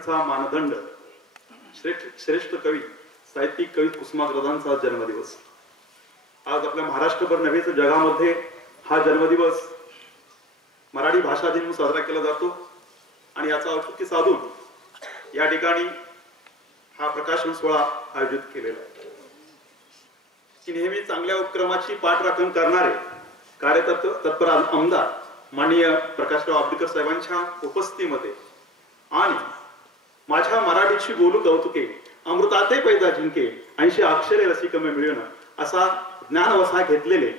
मराठीचा मानदंड श्रेष्ठ कवी साहित्यिक कवी कुसुमाग्रजांचा जन्मदिवस। आज आपल्या महाराष्ट्रभर नव्हे तर जगामध्ये हा जन्मदिवस मराठी भाषा दिन म्हणून साजरा केला जातो आणि याचा औचित्य साधून या ठिकाणी हा प्रकाशन सोहळा आयोजित केलेला आहे की नेहमी चांगल्या उपक्रमाची पाठराखण करणारे कार्यतत्पर आमदार माननीय प्रकाशराव आंबेडकर साहेबांच्या उपस्थितीमध्ये आणि माझ्या मराठीची बोलू कौतुके अमृताते पैदा जिंके 80 अक्षरे रसिकमे मिळवणं असा ज्ञानवसा घेतलेले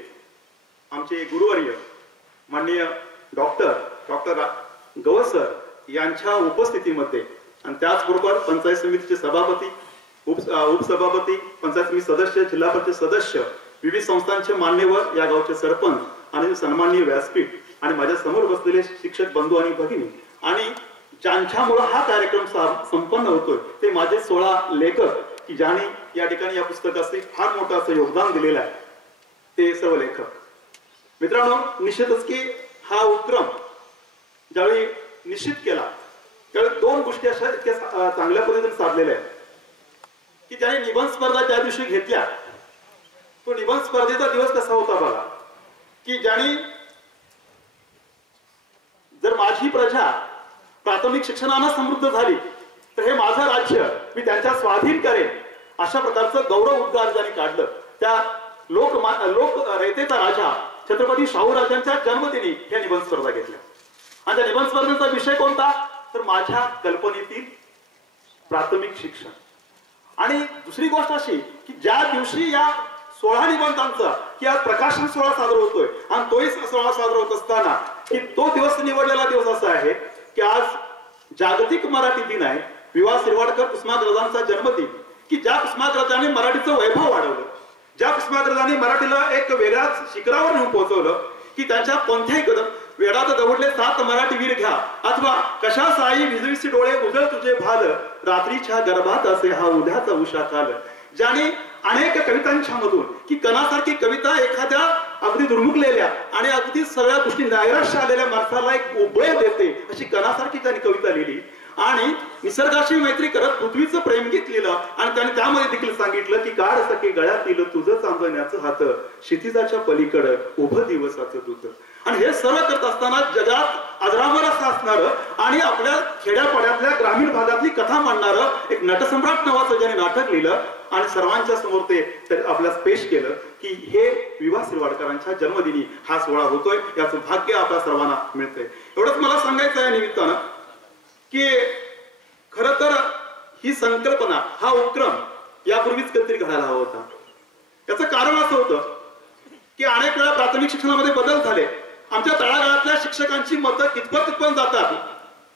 आमचे गुरुवर्य माननीय डॉक्टर गवसर यांच्या उपस्थितीमध्ये आणि त्याचबरोबर पंचायत समितीचे सभापती उपसभापती पंचायत समिती सदस्य जिल्हा परिषद सदस्य विविध संस्थांचे मान्यवर या गावचे सरपंच आणि सन्माननीय व्यासपीठ आणि माझ्या समोर बसलेले शिक्षक बंधू आणि भगिनी आणि ज्यांच्यामुळे हा कार्यक्रम संपन्न होतोय ते माझे 16 लेखक की ज्यांनी या ठिकाणी या पुस्तकाचे फार मोठं असं योगदान दिलेलं आहे ते सर्व लेखक मित्रांनो, निश्चितच की हा उपक्रम ज्यावेळी निश्चित केला त्यावेळी 2 गोष्टी अशा इतक्या चांगल्या पद्धतीने साधलेल्या आहेत की ज्याने निबंध स्पर्धा त्या दिवशी घेतल्या तो निबंध स्पर्धेचा दिवस कसा होता बघा की ज्यांनी जर माझी प्रजा प्राथमिक शिक्षणाने समृद्ध झाली तर हे माझं राज्य मी त्यांच्या स्वाधीन करेन अशा प्रकारचं गौरव उद्गार ज्यांनी काढलं त्या लोक रयतेचा राजा छत्रपती शाहू राजांच्या जन्मदिनी या निबंध स्पर्धा घेतल्या आणि त्या निबंध स्पर्धेचा विषय कोणता तर माझ्या कल्पनेतील प्राथमिक शिक्षण। आणि दुसरी गोष्ट अशी की ज्या दिवशी या 16 निबंधांचा की आज प्रकाशन सोहळा साजरा होतोय आणि तोही सोहळा साजरा होत असताना की तो दिवस निवडलेला दिवस असा आहे की आज जागतिक मराठी दिन आहे। विवा शिरवाडकर कुसुमाग्रजांचा जन्मदिन की ज्या कुसुमाग्रजांनी मराठीचं वैभव वाढवलं, ज्या कुसुमाग्रजांनी मराठीला एक वेगळ्याच शिखरावर नेऊन पोहोचवलं की त्यांच्या पंथ्याही कदम वेडात दवडले 7 मराठी वीर घ्या अथवा कशा साई विजविसी डोळे उजळ तुझे भाल रात्रीच्या गर्भात असे हा उद्याचा उषा काल ज्याने अनेक कवितांच्या मधून की कणासारखी कविता एखाद्या अगदी दुर्मुखलेल्या आणि अगदी सगळ्या गोष्टी नैराश्य आलेल्या माणसाला एक उभय देते अशी कणासारखी त्यांनी कविता लिहिली आणि निसर्गाशी मैत्री करत पृथ्वीचं प्रेम घेतलेलं आणि त्याने त्यामध्ये देखील सांगितलं की काढ सखे गळ्यातील तुझं चांदण्याचं हात क्षितिजाच्या पलीकडं उभं दिवसाचं दूत आणि हे सर्व करत असताना जगात अजरामर असं असणारं आणि आपल्या खेड्यापाड्यातल्या ग्रामीण भागातली कथा मांडणारं एक नटसम्राट नावाचं ज्याने नाटक लिहिलं आणि सर्वांच्या समोर ते आपल्याला पेश केलं की हे विवा शिरवाडकरांच्या जन्मदिनी हा सोहळा होतोय याचं भाग्य आपल्या सर्वांना मिळतंय। एवढंच मला सांगायचं आहे निमित्तानं की खरं तर ही संकल्पना हा उपक्रम यापूर्वीच कधीतरी घडायला हवा होता। याचं कारण असं होतं की अनेक वेळा प्राथमिक शिक्षणामध्ये बदल झाले, आमच्या तळागाळातल्या शिक्षकांची मतं कितपत जातात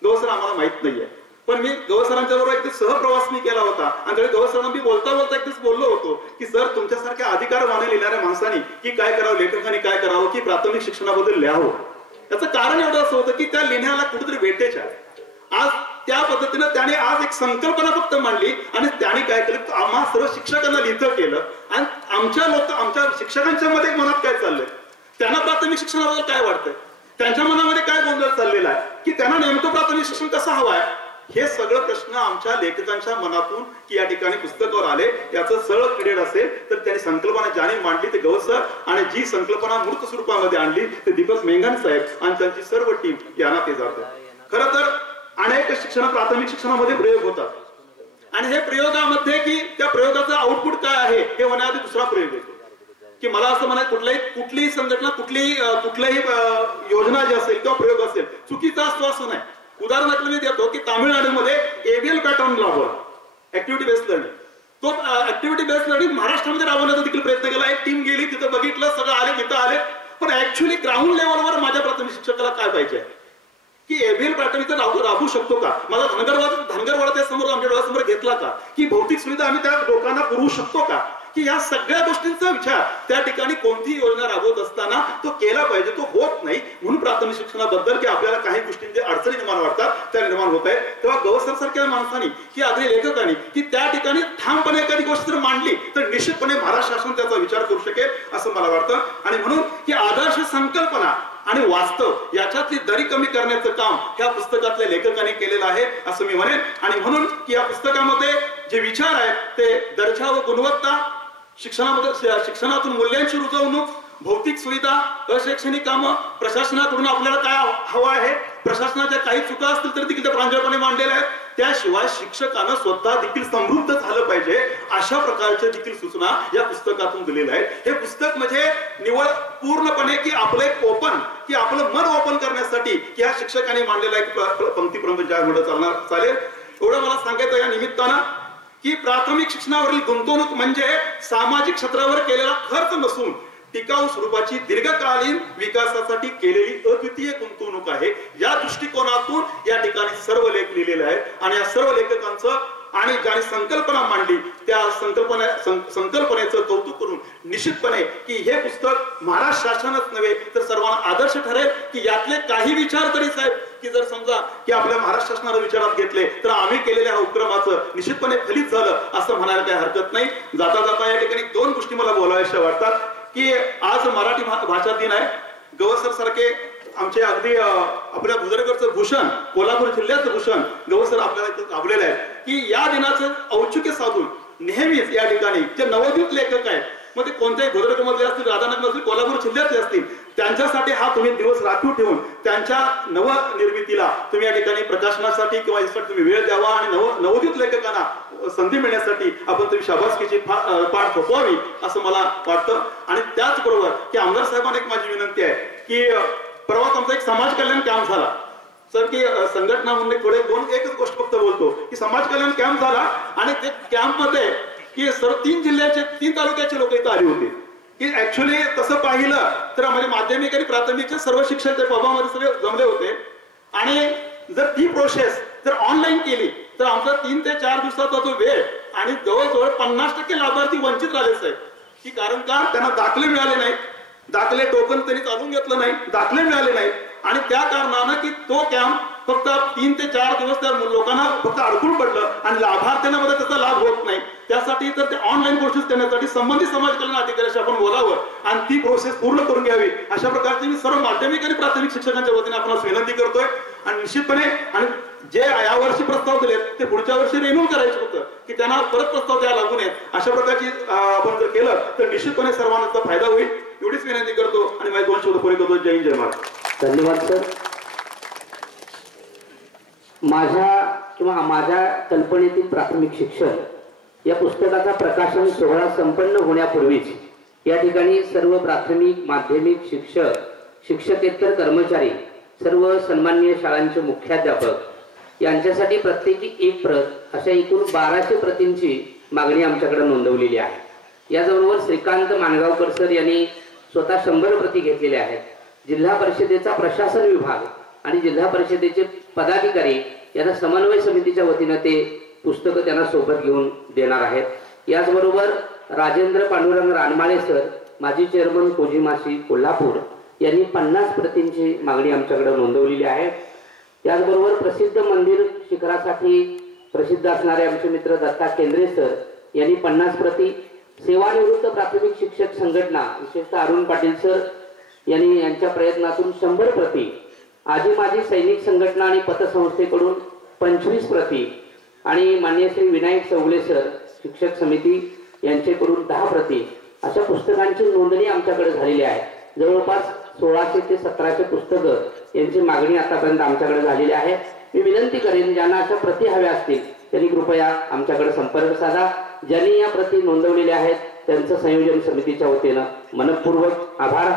गवसर आम्हाला माहित नाहीये, पण मी गवसरांच्या बरोबर एक सहप्रवास मी केला होता आणि त्यावेळी गवसरांना मी बोलता एक बोललो होतो की सर तुमच्यासारख्या अधिकार माने लिहिणाऱ्या माणसांनी की काय करावं, लेखकांनी काय करावं की प्राथमिक शिक्षणाबद्दल लिहावं। याचं कारण एवढं असं होतं की त्या लिहिण्याला कुठेतरी वेटेज आहे। आज त्या पद्धतीने त्याने आज एक संकल्पना फक्त मांडली आणि त्याने काय केलं आम्हा सर्व शिक्षकांना लिहितं केलं आणि आमच्या शिक्षकांच्या मध्ये मनात काय चाललंय, त्यांना प्राथमिक शिक्षणाबद्दल काय वाटतंय, त्यांच्या मनामध्ये काय गोंधळ चाललेला आहे की त्यांना नेमकं प्राथमिक शिक्षण कसं हवं आहे, हे सगळं प्रश्न आमच्या लेखकांच्या मनातून की या ठिकाणी पुस्तकावर आले। याचं सरळ क्रेडिट असेल तर त्यांनी संकल्पना ज्याने मांडली ते गवसर आणि जी संकल्पना मूर्त स्वरूपामध्ये आणली ते दीपक मेंघान साहेब आणि त्यांची सर्व टीम यांना ते जातं। खरं तर अनेक प्राथमिक शिक्षणामध्ये प्रयोग होतात आणि हे प्रयोगामध्ये की त्या प्रयोगाचा आउटपुट काय आहे हे होण्याआधी दुसरा प्रयोग येतो की मला असं म्हणायचं कुठलीही संघटना कुठलीही योजना जी असेल किंवा प्रयोग असेल चुकीचा असतो असं नाही। उदाहरणार्थ मी देतो की तामिळनाडूमध्ये एबीएल पॅटर्न राबवला ऍक्टिव्हिटी बेस्ड लर्निंग, तो ऍक्टिव्हिटी बेस्ड लर्निंग महाराष्ट्रामध्ये राबवण्याचा देखील प्रयत्न केला। एक टीम गेली तिथं बघितलं सगळं आले तिथं आले पण ऍक्च्युअली ग्राउंड लेवलवर माझ्या प्राथमिक शिक्षकाला काय पाहिजे की एबीएल पॅटर्न इथं राबवू शकतो का, माझा धनगरवाडा त्या समोर आमच्या डोळ्यासमोर घेतला का की भौतिक सुविधा आम्ही त्या लोकांना पुरवू शकतो का की या सगळ्या गोष्टींचा विचार त्या ठिकाणी कोणतीही योजना राबवत असताना तो केला पाहिजे, तो होत नाही। म्हणून प्राथमिक शिक्षणाबद्दल की आपल्याला काही गोष्टींचे अडचणी निर्माण वाटतात त्या निर्माण होत आहेत तेव्हा गवसर सारख्या माणसांनी की अगदी लेखकांनी की त्या ठिकाणी ठामपणे एखादी गोष्ट जर मांडली तर निश्चितपणे महाराष्ट्र शासन त्याचा विचार करू शकेल असं मला वाटतं. आणि म्हणून ही आदर्श संकल्पना आणि वास्तव याच्यातली दरी कमी करण्याचं काम ह्या पुस्तकातल्या लेखकांनी केलेलं आहे असं मी म्हणेन. आणि म्हणून की या पुस्तकामध्ये जे विचार आहेत ते दर्जा व गुणवत्ता, शिक्षणातून मूल्यांची रुजवणूक, भौतिक सुविधा, अशैक्षणिक कामं, प्रशासनाकडून आपल्याला काय हवं आहे, प्रशासनाच्या काही चुका असतील तर देखील ते प्रांजळपणे मांडलेल्या आहेत. त्याशिवाय शिक्षकांना स्वतः देखील समृद्ध झालं पाहिजे अशा प्रकारच्या देखील सूचना या पुस्तकातून दिलेल्या आहेत. हे पुस्तक म्हणजे निवड पूर्णपणे की आपलं एक ओपन, की आपलं मन ओपन करण्यासाठी की या शिक्षकांनी मांडलेला एक पंक्तीपर्यंत ज्या चालणार चालेल एवढं मला सांगायचं या निमित्तानं की प्राथमिक शिक्षणावरील गुंतवणूक म्हणजे सामाजिक क्षेत्रावर केलेला खर्च नसून टिकाऊ स्वरूपाची दीर्घकालीन विकासासाठी केलेली अद्वितीय गुंतवणूक आहे. या दृष्टिकोनातून या ठिकाणी सर्व लेख लिहिलेले आहेत आणि या सर्व लेखकांचं आणि ज्यांनी संकल्पना मांडली त्या संकल्पनेचं कौतुक करून निश्चितपणे की हे पुस्तक महाराष्ट्र शासनच नव्हे तर सर्वांना आदर्श ठरेल. की यातले काही विचार तरी साहेब की जर समजा की आपल्या महाराष्ट्र शासनाला विचारात घेतले तर आम्ही केलेल्या उपक्रमाचं निश्चितपणे फलित झालं असं म्हणायला काही हरकत नाही. जाता जाता या ठिकाणी दोन गोष्टी मला बोलाव्याशा वाटतात की आज मराठी भाषा दिन आहे. गवसर सारखे आमचे अगदी आपल्या भुजरगडचं भूषण, कोल्हापूर जिल्ह्याचं भूषण गवसर आपल्याला इथं लाभलेलं आहे की या दिनाचं औचित्य साधून नेहमीच या ठिकाणी जे नवोदित लेखक आहेत मग ते कोणत्याही भुजरगडमधले असतील, राधानगर असतील, कोल्हापूर जिल्ह्यातले असतील त्यांच्यासाठी हा तुम्ही दिवस राखीव ठेवून त्यांच्या नवनिर्मितीला तुम्ही या ठिकाणी प्रकाशनासाठी किंवा यासाठी तुम्ही वेळ द्यावा आणि नवोदित लेखकांना संधी मिळण्यासाठी आपण तुम्ही शाबासकीची पाठ थोपवावी असं मला वाटतं. आणि त्याचबरोबर की आमदार साहेबांना एक माझी विनंती आहे की परवा आमचा एक समाज कल्याण कॅम्प झाला सर की संघटना म्हणून थोडे एकच गोष्ट फक्त बोलतो की समाज कल्याण कॅम्प झाला आणि ते कॅम्प मध्ये की सर्व 3 तालुक्याचे लोक इथं आले होते. की ऍक्च्युली तसं पाहिलं तर म्हणजे माध्यमिक आणि प्राथमिकचे सर्व शिक्षक त्या पबामध्ये सगळे जमले होते आणि जर ती प्रोसेस जर ऑनलाईन केली तर आमचा 3 ते 4 दिवसाचा जो वेळ आणि जवळजवळ 50% लाभार्थी वंचित राहिले साहेब. की कारण का त्यांना दाखले मिळाले नाहीत, दाखले टोकन त्यांनी चालून घेतलं नाही, दाखले मिळाले नाहीत आणि त्या कारणानं की तो कॅम्प फक्त 3 ते 4 दिवस त्या लोकांना फक्त अडकून पडलं आणि लाभार्थ्यांना मध्ये त्याचा लाभ होत नाही. त्यासाठी तर ते ऑनलाईन प्रोसेस करण्यासाठी संबंधित समाज कल्याण अधिकाऱ्याशी आपण बोलावं आणि ती प्रोसेस पूर्ण करून घ्यावी अशा प्रकारची मी सर्व माध्यमिक आणि प्राथमिक शिक्षकांच्या वतीने आपण विनंती करतोय. आणि निश्चितपणे आणि जे यावर्षी प्रस्ताव दिलेत ते पुढच्या वर्षी रिन्यू करायचं होतं की त्यांना परत प्रस्ताव द्यायला लागू नयेत अशा प्रकारची आपण जर केलं तर निश्चितपणे सर्वांचा फायदा होईल एवढीच विनंती करतो आणि माझे 2 शब्द पुरे करतो. जय हिंद, जय महाराष्ट्र. धन्यवाद सर. माझ्या कल्पनेतील प्राथमिक शिक्षण या पुस्तकाचा प्रकाशन सोहळा संपन्न होण्यापूर्वीच या ठिकाणी सर्व प्राथमिक माध्यमिक शिक्षक, शिक्षकेतर कर्मचारी, सर्व सन्माननीय शाळांचे मुख्याध्यापक यांच्यासाठी प्रत्येकी 1 प्रत अशा एकूण 1200 प्रतींची मागणी आमच्याकडे नोंदवलेली आहे. याचबरोबर श्रीकांत मानगावकर सर यांनी स्वतः 100 प्रती घेतलेल्या आहेत. जिल्हा परिषदेचा प्रशासन विभाग आणि जिल्हा परिषदेचे पदाधिकारी यांना समन्वय समितीच्या वतीने ते पुस्तकं त्यांना सोबत घेऊन देणार आहेत. याचबरोबर राजेंद्र पांडुरंग रानमाळे सर, माजी चेअरमन कोजिमाशी कोल्हापूर यांनी 50 प्रतींची मागणी आमच्याकडे नोंदवलेली आहे. याचबरोबर प्रसिद्ध मंदिर शिखरासाठी प्रसिद्ध असणारे आमचे मित्र दत्ता केंद्रे सर यांनी 50 प्रती, सेवानिवृत्त प्राथमिक शिक्षक संघटना विशेषतः अरुण पाटील सर यांनी यांच्या प्रयत्नातून 100 प्रती, आजी माजी सैनिक संघटना आणि पतसंस्थेकडून 25 प्रती आणि माननीय श्री विनायक चौगुले सर शिक्षक समिती यांच्याकडून 10 प्रती अशा पुस्तकांची नोंदणी आमच्याकडे झालेली आहे. जवळपास 1600 ते 1700 पुस्तकं यांची मागणी आतापर्यंत आमच्याकडे झालेली आहे. मी विनंती करेन ज्यांना अशा प्रती हव्या असतील त्यांनी कृपया आमच्याकडे संपर्क साधा. ज्यांनी या प्रती नोंदवलेल्या आहेत त्यांचं संयोजन समितीच्या वतीनं मनपूर्वक आभार.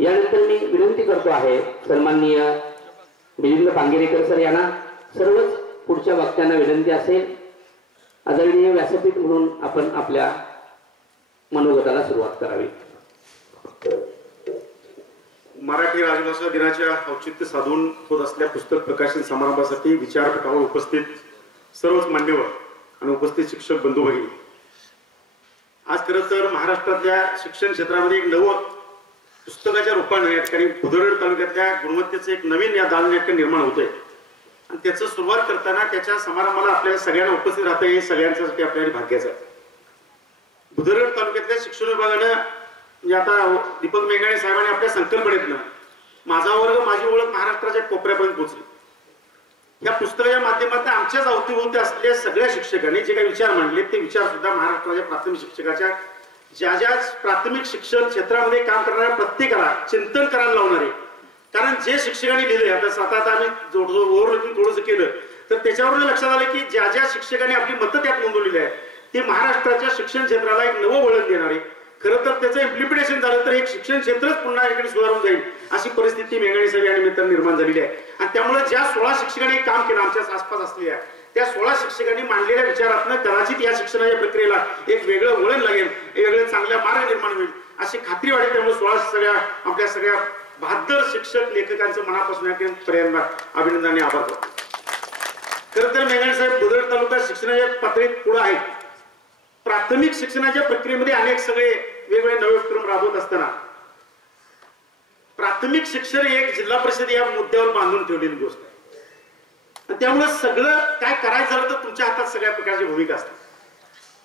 यानंतर मी विनंती करतो आहे सन्माननीय मिलिंद पांगेरेकर सर यांना. सर्वच पुढच्या वक्त्यांना विनंती असेल आदरणीय व्यासपीठ म्हणून आपण आपल्या मनोगताला सुरुवात करावी. मराठी राजभाषा दिनाच्या औचित्य साधून होत असलेल्या पुस्तक प्रकाशन समारंभासाठी विचारपीठावर उपस्थित सर्वच मान्यवर आणि उपस्थित शिक्षक बंधू भगिनी, आज खरं तर महाराष्ट्रातल्या शिक्षण क्षेत्रामध्ये एक नवं पुस्तकाच्या रूपाने या ठिकाणी भुदरगड तालुक्यातल्या गुणवत्तेचं एक नवीन या दालनाट्य निर्माण होतंय आणि त्याचं सुरुवात करताना त्याच्या समारंभाला आपल्याला सगळ्यांना उपस्थित राहतं हे सगळ्यांच्यासाठी आपल्याला भाग्याचं आहे. भुदरगड तालुक्यातल्या शिक्षण विभागानं म्हणजे आता दीपक मेघाणे साहेबांनी आपल्या संकल्पनेतनं माझा वर्ग माझी ओळख महाराष्ट्राच्या कोपऱ्यापर्यंत पोहोचली. या पुस्तकाच्या माध्यमातून आमच्याच अवतीभोवती असलेल्या सगळ्या शिक्षकांनी जे काही विचार मांडले ते विचार सुद्धा महाराष्ट्राच्या प्राथमिक शिक्षकाच्या ज्या प्राथमिक शिक्षण क्षेत्रामध्ये काम करणाऱ्या प्रत्येकाला चिंतन करायला लावणारे. कारण जे शिक्षकांनी लिहिले आता आम्ही ओव्हरलुकिंग थोडंसं केलं तर त्याच्यावरून लक्षात आलं की ज्या शिक्षकांनी आपली मतं त्यात नोंदवलेली आहे ते महाराष्ट्राच्या शिक्षण क्षेत्राला एक नवं वळण देणारे. खरं तर त्याचं इम्प्लिमेंटेशन झालं तर एक शिक्षण क्षेत्रच पुन्हा एकडे सुधारून जाईल अशी परिस्थिती मेघाणे साहेब या निमित्तानं निर्माण झालेली आहे. आणि त्यामुळे ज्या 16 शिक्षकांनी काम केलं आमच्या आसपास असलेल्या त्या 16 शिक्षकांनी मांडलेल्या विचारातनं कदाचित या शिक्षणाच्या प्रक्रियेला एक वेगळं वळण लागेल, एक वेगळं चांगल्या मार्ग निर्माण होईल अशी खात्री वाटते. त्यामुळे 16 आपल्या सगळ्या 72 शिक्षक लेखकांचं मनापासून पर्यंत अभिनंदन आणि आभार करतो. खरं तर मेघाणे साहेब भुदरगड तालुका शिक्षणाच्या पातळीत पुढे आहेत. प्राथमिक शिक्षणाच्या प्रक्रियेमध्ये अनेक सगळे वेगवेगळे नवे उपक्रम राबवत असताना प्राथमिक शिक्षण एक जिल्हा परिषद या मुद्द्यावर बांधून ठेवलेली गोष्ट आहे. त्यामुळे सगळं काय करायचं झालं तर तुमच्या हातात सगळ्या प्रकारची भूमिका असते.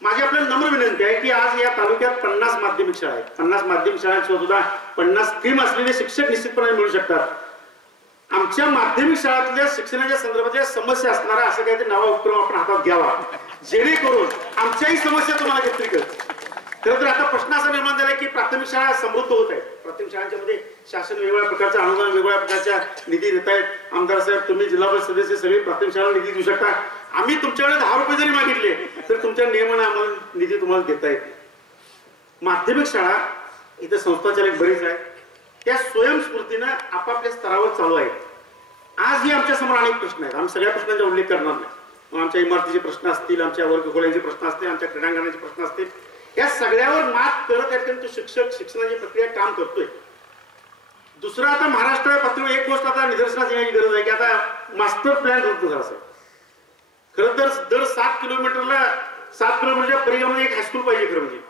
माझी आपल्याला नम्र विनंती आहे की आज या तालुक्यात 50 माध्यमिक शाळा आहेत. 50 माध्यमिक शाळांसह सुद्धा 50 स्ट्रीम असलेले शिक्षक निश्चितपणे मिळू शकतात. आमच्या माध्यमिक शाळातल्या शिक्षणाच्या संदर्भातल्या समस्या असणारा असं काहीतरी नवा उपक्रम आपण हातात घ्यावा जेणेकरून आमच्याही समस्या तुम्हाला घेतली करत. खरं तर आता प्रश्न असा निर्माण झाला की प्राथमिक शाळा समृद्ध होत आहेत. प्राथमिक शाळांच्या मध्ये शासन वेगवेगळ्या प्रकारच्या अनुदान वेगवेगळ्या प्रकारच्या निधी देत आहेत. आमदार साहेब तुम्ही जिल्हा परिषद सदस्य सगळे प्राथमिक शाळा निधी देऊ शकता. आम्ही तुमच्याकडे 10 रुपये जरी मागितले तर तुमच्या नियमाने आम्हाला निधी तुम्हाला देता येते. माध्यमिक शाळा इथं संस्थाचालक बरीच आहे त्या स्वयंस्फूर्तीनं आपापल्या स्तरावर चालू आहेत. आजही आमच्या समोर अनेक प्रश्न आहेत. आम्ही सगळ्या प्रश्नांचा उल्लेख करणार नाही. आमच्या इमारतीचे प्रश्न असतील, आमच्या वर्गखोल्यांचे प्रश्न असतील, आमच्या क्रीडांगणाचे प्रश्न असतील, या सगळ्यावर मात करत तो शिक्षक शिक्षणाची प्रक्रिया काम करतोय. दुसरं आता महाराष्ट्र पातळीवर एक गोष्ट आता निदर्शनास येण्याची गरज आहे की आता मास्टर प्लॅन रद्द झाला असेल. खरं तर दर 7 किलोमीटरच्या परिघामध्ये एक हायस्कूल पाहिजे. खरं म्हणजे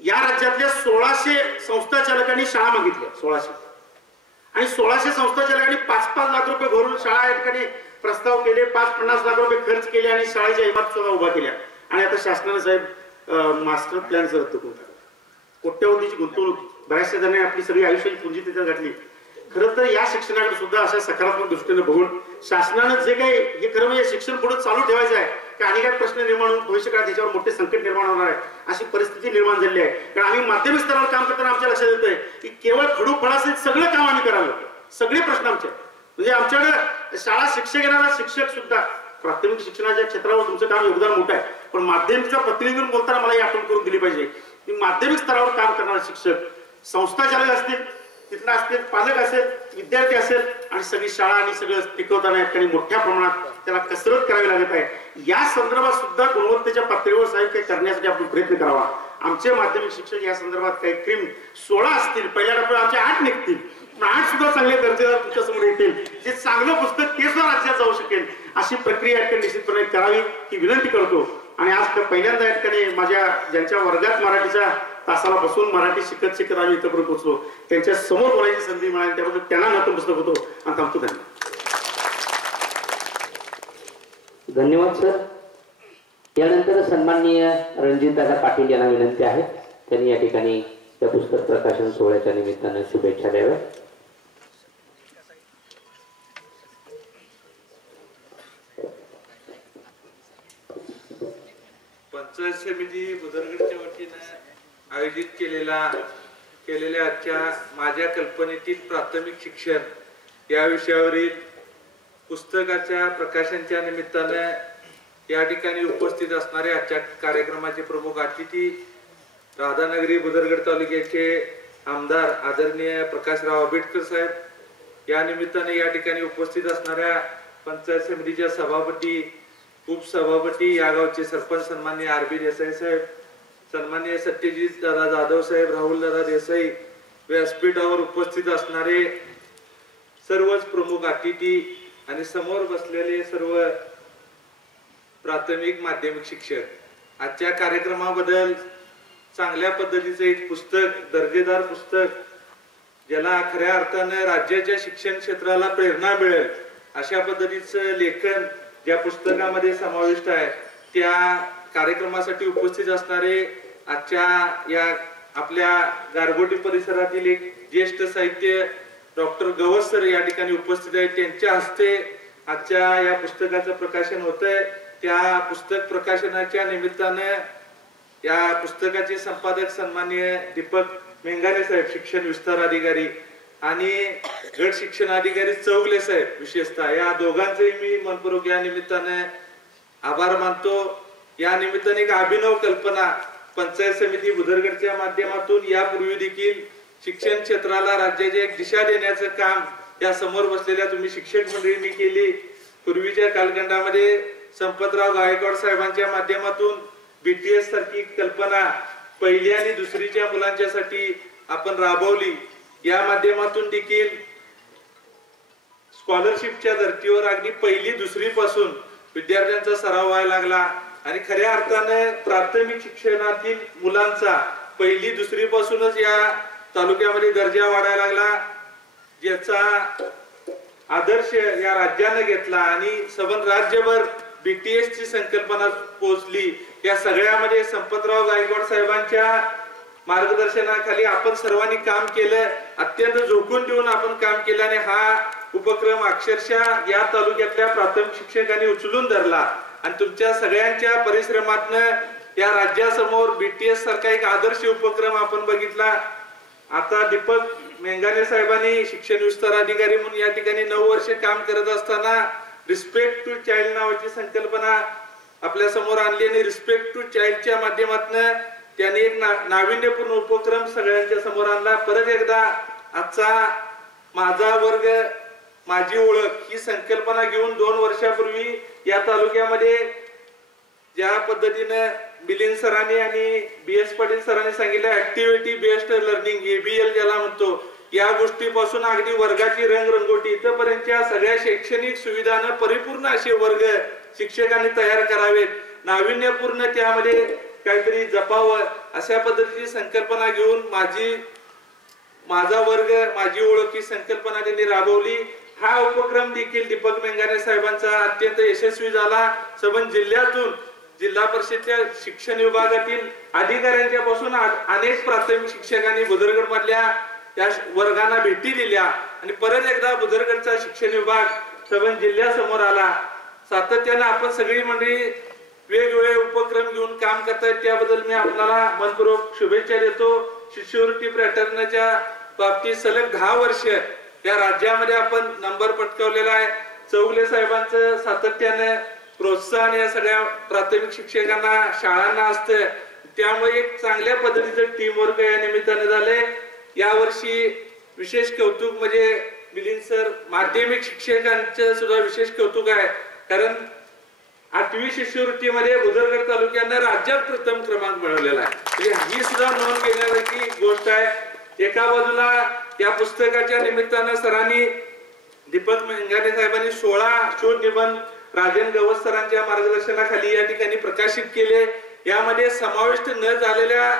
या राज्यातल्या 1600 संस्था चालकांनी शाळा मागितल्या. 1600 आणि 1600 संस्था चालकांनी 5-5 लाख रुपये भरून शाळा या ठिकाणी प्रस्ताव केले, 5-50 लाख रुपये खर्च केले आणि शाळेच्या इमारती सुद्धा उभा केल्या. आणि आता शासनाने साहेब मास्टर प्लॅन रद्द करून टाकला. कोट्यवधीची गुंतवणूक बऱ्याचशा जणांनी आपली सगळी आयुष्याची पुंजी त्याच्यात घातली. खरं तर या शिक्षणाकडे सुद्धा अशा सकारात्मक दृष्टीने बघून शासनानं जे काही हे खरं म्हणजे शिक्षण पुढे चालू ठेवायचं आहे की अनेक प्रश्न निर्माण होऊन भविष्यकाळात त्याच्यावर मोठे संकट निर्माण होणार आहे अशी परिस्थिती निर्माण झाली आहे. कारण आम्ही माध्यमिक स्तरावर काम करताना आमच्या लक्षात येतंय की केवळ खडू फळासहित सगळं काम आम्ही करायला सगळे प्रश्न आमचे म्हणजे आमच्याकडे शाळा शिक्षक येणारा शिक्षक सुद्धा प्राथमिक शिक्षणाच्या क्षेत्रावर तुमचं काम योगदान मोठं आहे. पण माध्यमिकच्या प्रतिनिधीवर बोलताना मला ही आठवण करून दिली पाहिजे की माध्यमिक स्तरावर काम करणारे शिक्षक संस्था चालक असतील, तिथला असतील, पालक असेल, विद्यार्थी असेल आणि सगळी शाळा आणि सगळं टिकवताना या मोठ्या प्रमाणात त्याला कसरत करावी लागत आहे. या संदर्भात सुद्धा गुणवत्तेच्या पातळीवर साहेब काही करण्यासाठी आपण प्रयत्न करावा. आमचे माध्यमिक शिक्षक या संदर्भात काही क्रीम 16 असतील, पहिल्या टप्प्यात आमचे 8 निघतील, 8 सुद्धा चांगले दर्जेदार तुमच्या समोर येतील. जे चांगलं पुस्तक ते सुद्धा राज्यात जाऊ शकेल अशी प्रक्रिया निश्चितपणे करावी ही विनंती करतो. आणि आज पहिल्यांदा या ठिकाणी माझ्या ज्यांच्या वर्गात मराठीच्या तासाला बसून मराठी शिकत शिकत आम्ही इथपर्यंत पोहोचलो त्यांच्या समोर बोलायची संधी मिळाली त्याबद्दल त्यांना नतमस्तक होतो आणि थांबतो. धन्यवाद सर. यानंतर सन्माननीय रणजितदादा पाटील यांना विनंती आहे त्यांनी या ठिकाणी त्या पुस्तक प्रकाशन सोहळ्याच्या निमित्तानं शुभेच्छा द्याव्या. पंचायत समिती भुदरगडच्या वतीनं आयोजित केलेल्या आजच्या माझ्या कल्पनेतील प्राथमिक शिक्षण या विषयावरील पुस्तकाच्या प्रकाशनाच्या निमित्तानं या ठिकाणी उपस्थित असणारे आजच्या कार्यक्रमाचे प्रमुख अतिथी राधानगरी भुदरगड तालुक्याचे आमदार आदरणीय प्रकाशराव आंबेडकर साहेब, या निमित्ताने या ठिकाणी उपस्थित असणाऱ्या पंचायत समितीच्या सभापती, उपसभापती, या गावचे सरपंच सन्माननीय आर.बी. देसाई साहेब, सन्माननीय सत्यजित दादा जाधव साहेब, राहुल दादा देसाई, व्यासपीठावर उपस्थित असणारे सर्वच प्रमुख अतिथी आणि समोर बसलेले सर्व प्राथमिक माध्यमिक शिक्षक, आजच्या कार्यक्रमाबद्दल चांगल्या पद्धतीचं एक पुस्तक, दर्जेदार पुस्तक, ज्याला खऱ्या अर्थानं राज्याच्या शिक्षण क्षेत्राला प्रेरणा मिळेल अशा पद्धतीचं लेखन ज्या पुस्तकामध्ये समाविष्ट आहे, त्या कार्यक्रमासाठी उपस्थित असणारे आजच्या या आपल्या गारगोटी परिसरातील एक ज्येष्ठ साहित्य डॉक्टर गवस सर या ठिकाणी उपस्थित आहेत. त्यांच्या हस्ते आजच्या या पुस्तकाचं प्रकाशन होतंय. त्या पुस्तक प्रकाशनाच्या निमित्तानं या पुस्तकाचे संपादक सन्माननीय दीपक मेंगाने साहेब, शिक्षण विस्तार अधिकारी, आणि गट शिक्षण अधिकारी चौगले साहेब, विशेषतः या दोघांचेही मी मनपूर्वक या निमित्ताने आभार मानतो. या निमित्ताने एक अभिनव कल्पना पंचायत समिती बुदरगडच्या माध्यमातून यापूर्वी देखील शिक्षण क्षेत्राला राज्याची एक दिशा देण्याचं काम या समोर बसलेल्या तुम्ही शिक्षक मंडळींनी केली. पूर्वीच्या कालखंडामध्ये संपतराव गायकवाड साहेबांच्या माध्यमातून BTS सारखी कल्पना पहिली आणि दुसरीच्या मुलांच्यासाठी आपण राबवली. या माध्यमातून देखील स्कॉलरशिपच्या धर्तीवर अगदी पहिली दुसरी पासून विद्यार्थ्यांचा सराव व्हायला लागला आणि खऱ्या अर्थाने प्राथमिक शिक्षणातील मुलांचा पहिली दुसरी पासूनच या तालुक्यामध्ये दर्जा वाढायला लागला, ज्याचा आदर्श या राज्याने घेतला आणि सबंध राज्यभर BTS ची संकल्पना पोहोचली. या सगळ्यामध्ये संपतराव गायकवाड साहेबांच्या मार्गदर्शनाखाली आपण सर्वांनी काम केलं, अत्यंत झोकून देऊन आपण काम केलं आणि हा उपक्रम अक्षरशः या तालुक्यातल्या प्राथमिक शिक्षकांनी उचलून धरला आणि तुमच्या सगळ्यांच्या परिश्रमातनं या राज्यासमोर BTS सारखा एक आदर्श उपक्रम आपण बघितला. आता दीपक मेंगाने साहेबांनी शिक्षण विस्तार अधिकारी म्हणून या ठिकाणी 9 वर्ष काम करत असताना रिस्पेक्ट टू चाइल्ड नावाची संकल्पना आपल्या समोर आणली आणि रिस्पेक्ट टू चाइल्डच्या माध्यमातून त्यांनी एक नाविन्यपूर्ण उपक्रम सगळ्यांच्या समोर आणला. परत एकदा आजचा माझा वर्ग माझी ओळख ही संकल्पना घेऊन 2 वर्षापूर्वी या तालुक्यामध्ये ज्या पद्धतीने मिलिंद सरांनी आणि BS पाटील सरांनी सांगितलं ऍक्टिव्हिटी बेस्ड लर्निंग ABL ज्याला म्हणतो, या गोष्टीपासून अगदी वर्गाची रंगरंगोटी इथपर्यंतच्या सगळ्या शैक्षणिक सुविधांना परिपूर्ण असे वर्ग शिक्षकांनी तयार करावेत, नाविन्यपूर्ण त्यामध्ये काहीतरी जपावं अशा पद्धतीची संकल्पना घेऊन माझा वर्ग माझी ओळख ही संकल्पना त्यांनी राबवली. हा उपक्रम देखील दीपक मेंगाने साहेबांचा अत्यंत यशस्वी झाला. सबंध जिल्ह्यातून जिल्हा परिषदच्या शिक्षण विभागातील अधिकाऱ्यांच्या पासून अनेक प्राथमिक शिक्षकांनी बुदरगड मधल्या त्या वर्गांना भेटी दिल्या आणि परत एकदा बुदरगडचा शिक्षण विभाग सबंध जिल्ह्यासमोर आला. सातत्याने आपण सगळी मंडळी वेगवेगळे उपक्रम घेऊन काम करतायत, त्याबद्दल मी आपल्याला मनपूर्वक शुभेच्छा देतो. शिष्यवृत्ती पॅटर्नच्या बाबतीत सलग 10 वर्ष या राज्यामध्ये आपण नंबर पटकावलेला आहे. चौगले साहेबांचं सातत्याने प्रोत्साहन या सगळ्या प्राथमिक शिक्षकांना शाळांना असतं, त्यामुळे एक चांगल्या पद्धतीचं टीम वर्क या निमित्ताने झाले. यावर्षी विशेष कौतुक म्हणजे मिलिंद सर माध्यमिक शिक्षकांचं सुद्धा विशेष कौतुक आहे, कारण 8वी शिष्यवृत्तीमध्ये बुदरगड तालुक्यानं राज्यात प्रथम क्रमांक मिळवलेला आहे. ही सुद्धा नोंद घेण्यासारखी गोष्ट आहे. एका बाजूला या पुस्तकाच्या निमित्तानं सरांनी दीपक मेंगाने साहेबांनी 16 शोध निबंध राजेंद्र गवस सरांच्या मार्गदर्शनाखाली या ठिकाणी प्रकाशित केले. यामध्ये समाविष्ट न झालेल्या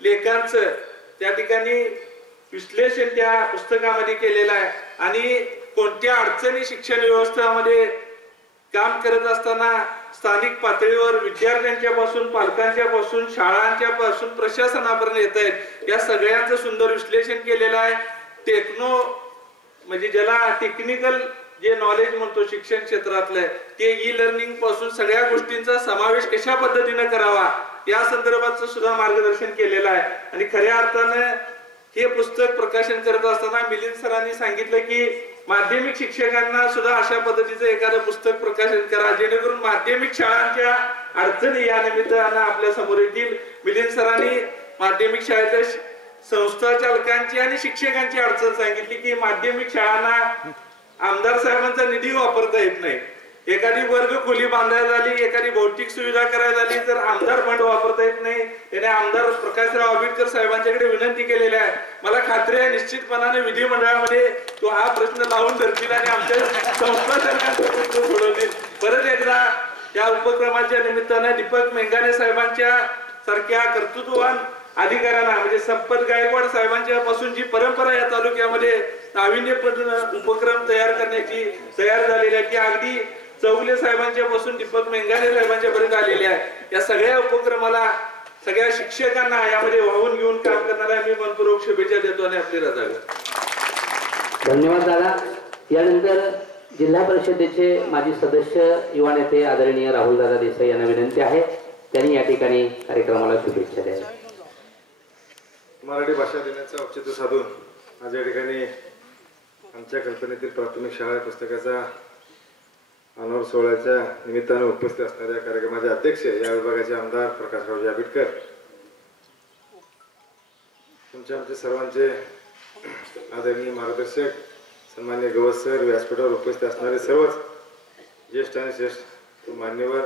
लेखांचं त्या ठिकाणी विश्लेषण त्या पुस्तकामध्ये केलेलं आहे आणि कोणत्या अडचणी शिक्षण व्यवस्थेमध्ये काम करत असताना स्थानिक पातळीवर विद्यार्थ्यांच्या पासून पालकांच्या पासून शाळांच्या पासून प्रशासनापर्यंत येत आहेत या सगळ्यांचं सुंदर विश्लेषण केलेलं आहे. म्हणजे ज्याला टेक्निकल जे नॉलेज म्हणतो शिक्षण क्षेत्रातलं ते ई-लर्निंग पासून सगळ्या गोष्टींचा समावेश कशा पद्धतीने करावा या संदर्भात सुद्धा मार्गदर्शन केलेलं आहे. आणि खऱ्या अर्थानं हे पुस्तक प्रकाशन करत असताना मिलिंद सरांनी सांगितलं की माध्यमिक शिक्षकांना सुद्धा अशा पद्धतीचं एखादं पुस्तक प्रकाशन करा जेणेकरून माध्यमिक शाळांच्या अडचणी या निमित्तानं आपल्या समोर येतील. मिलिंद सरांनी माध्यमिक शाळेच्या संस्था चालकांची आणि शिक्षकांची अडचण सांगितली की माध्यमिक शाळांना आमदार साहेबांचा निधी वापरता येत नाही. एखादी वर्ग खोली बांधायला झाली, एखादी भौतिक सुविधा करायला झाली तर आमदार फंड वापरता येत नाही. त्याने आमदार प्रकाशराव आंबेडकर साहेबांच्याकडे विनंती केलेली आहे. मला खात्री आहे निश्चितपणाने विधिमंडळामध्ये तो हा प्रश्न लावून धरतील आणि आमच्या संस्था सरकारचा सोडवतील. परत एकदा या उपक्रमाच्या निमित्तानं दीपक मेंगाने साहेबांच्या सारख्या कर्तृत्ववान अधिकाऱ्यांना म्हणजे संपत गायकवाड साहेबांच्या पासून जी परंपरा या तालुक्यामध्ये नाविन्यपूर्ण उपक्रम तयार करण्याची तयार झालेली आहे ती अगदी चौगले साहेबांच्या पासून दीपक मेंगाने साहेबांच्या पर्यंत आलेली आहे. या सगळ्या उपक्रमाला सगळ्या शिक्षकांना यामध्ये वाहून घेऊन काम करणारा मी मनपूर्वक शुभेच्छा देतो आणि आपली रजा घेतो. धन्यवाद दादा. यानंतर जिल्हा परिषदेचे माजी सदस्य युवा नेते आदरणीय राहुल दादा देसाई यांना विनंती आहे त्यांनी या ठिकाणी कार्यक्रमाला शुभेच्छा द्याव्या. मराठी भाषा दिनाचं औचित्य साधून आज या ठिकाणी आमच्या कल्पनेतील प्राथमिक शाळा पुस्तकाचा अनावर सोहळ्याच्या निमित्तानं उपस्थित असणाऱ्या कार्यक्रमाचे अध्यक्ष या विभागाचे आमदार प्रकाशरावजी आंबेडकर, तुमच्या आमचे सर्वांचे आदरणीय मार्गदर्शक सन्मान्य गवत सर, व्यासपीठावर उपस्थित असणारे सर्वच ज्येष्ठ आणि श्रेष्ठ मान्यवर,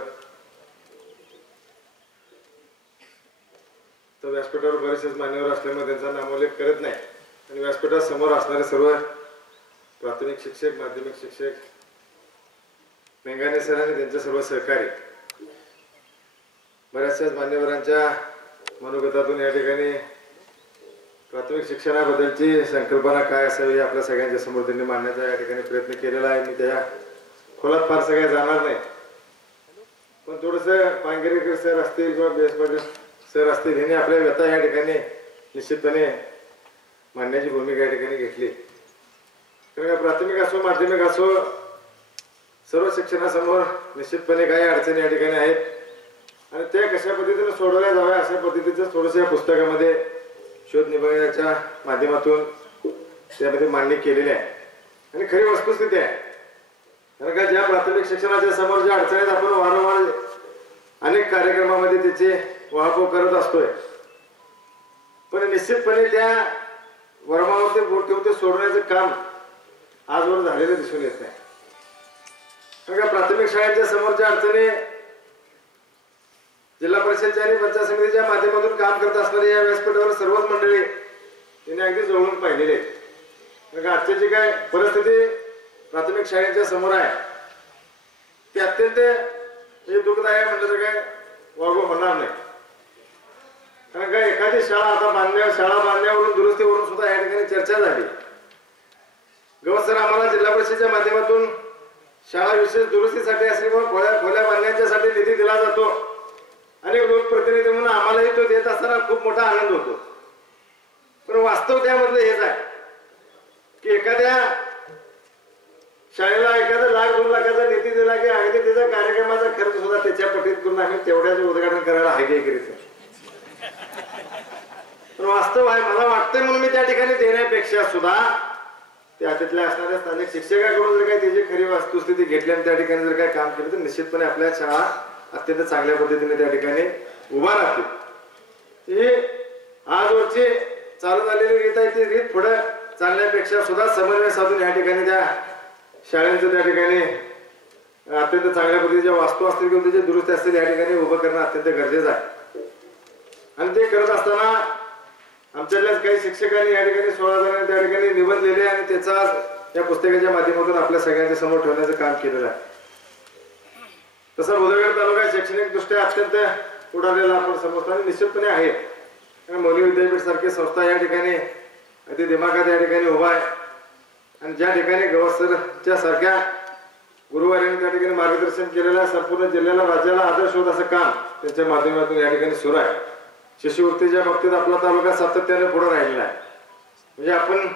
तर व्यासपीठावर बरेचसेच मान्यवर असल्यामुळे त्यांचा नामोल्लेख करत नाही आणि व्यासपीठासमोर असणारे सर्व प्राथमिक शिक्षक, माध्यमिक शिक्षक, मेंगाने सर आणि त्यांचे सर्व सहकारी, बऱ्याचशाच मान्यवरांच्या मनोगतातून या ठिकाणी प्राथमिक शिक्षणाबद्दलची संकल्पना काय असावी आपल्या सगळ्यांच्या समोर त्यांनी मांडण्याचा या ठिकाणी प्रयत्न केलेला आहे. मी त्या खोलात फार सगळ्या जाणार नाही, पण थोडंसं पांगेरेकर सर असतील किंवा बेसपाटील सर असतील यांनी आपल्या व्यथा या ठिकाणी निश्चितपणे मांडण्याची भूमिका या ठिकाणी घेतली. कारण प्राथमिक असो माध्यमिक असो सर्व शिक्षणासमोर निश्चितपणे काही अडचणी या ठिकाणी आहेत आणि त्या कशा पद्धतीने सोडवल्या जाव्या अशा पद्धतीचं थोडंसं या पुस्तकामध्ये शोध निबंधाच्या माध्यमातून त्यामध्ये मांडणी केलेली आहे आणि खरी वस्तुस्थिती आहे. कारण का ज्या प्राथमिक शिक्षणाच्या समोर ज्या अडचणीत आपण वारंवार अनेक कार्यक्रमामध्ये त्याचे वाहपूर करत असतोय, पण निश्चितपणे त्या वर्मावरती बोट ठेवून ते सोडवण्याचं काम आजवर झालेलं दिसून येत नाही. कारण का प्राथमिक शाळेच्या समोरच्या अडचणी जिल्हा परिषदच्या आणि पंचायत समितीच्या माध्यमातून काम करत असणारे या व्यासपीठावर सर्वच मंडळी त्यांनी अगदी जवळून पाहिलेले. कारण आजची जी काय परिस्थिती प्राथमिक शाळेच्या समोर आहे ती अत्यंत दुःखदायक आहे म्हटलं तर काय वागू होणार नाही. कारण का एखादी शाळा आता शाळा बांधण्यावरून दुरुस्तीवरून सुद्धा या ठिकाणी चर्चा झाली. गवत सर आम्हाला जिल्हा परिषदेच्या माध्यमातून शाळा विशेष दुरुस्तीसाठी असेल किंवा खोल्या बांधण्याच्यासाठी निधी दिला जातो. अनेक लोकप्रतिनिधी म्हणून आम्हालाही तो देत असताना खूप मोठा आनंद होतो. पण वास्तव त्यामधलं हेच आहे की एखाद्या शाळेला एखादा ₹1,00,000-2 लाखाचा निधी दिला की अगदी त्याचा कार्यक्रमाचा खर्च सुद्धा त्याच्या पटीत करून आम्ही तेवढ्याच उद्घाटन करायला हायगे करीत नाही. पण वास्तव आहे मला वाटतंय म्हणून मी त्या ठिकाणी देण्यापेक्षा सुद्धा त्या तिथल्या असणाऱ्या स्थानिक शिक्षकाकडून जर काही त्याची खरी वस्तुस्थिती घेतली आणि त्या ठिकाणी जर काही काम केलं तर निश्चितपणे आपल्या शाळा अत्यंत चांगल्या पद्धतीने त्या ठिकाणी उभा राहतील. ही आजवरची चालू झालेली रीत आहे ती रीत पुढे चालण्यापेक्षा सुद्धा समन्वय साधून या ठिकाणी त्या शाळेचं त्या ठिकाणी अत्यंत चांगल्या पद्धतीच्या वास्तू असतील किंवा त्याची दुरुस्ती असतील या ठिकाणी उभं करणं अत्यंत गरजेचं आहे. आणि ते करत असताना आमच्यातल्याच काही शिक्षकांनी या ठिकाणी 16 जणांनी त्या ठिकाणी निबंध लिहिले आणि त्याचा या पुस्तकाच्या माध्यमातून आपल्या सगळ्यांच्या समोर ठेवण्याचं काम केलेलं आहे. तसा बुधगड तालुका शैक्षणिक दृष्ट्या अत्यंत पुढारलेला आपण समजतो आणि निश्चितपणे आहे. मौली विद्यापीठ सारखी संस्था या ठिकाणी अति दिमागात या ठिकाणी उभा आहे आणि ज्या ठिकाणी गवसरच्या सारख्या गुरुवारीने त्या ठिकाणी मार्गदर्शन केलेलं संपूर्ण जिल्ह्याला राज्याला आदर्श होत असं काम त्यांच्या माध्यमातून या ठिकाणी सुरू आहे. शिष्यवृत्तीच्या बाबतीत आपला तालुका सातत्याने पुढे राहिलेला आहे. म्हणजे आपण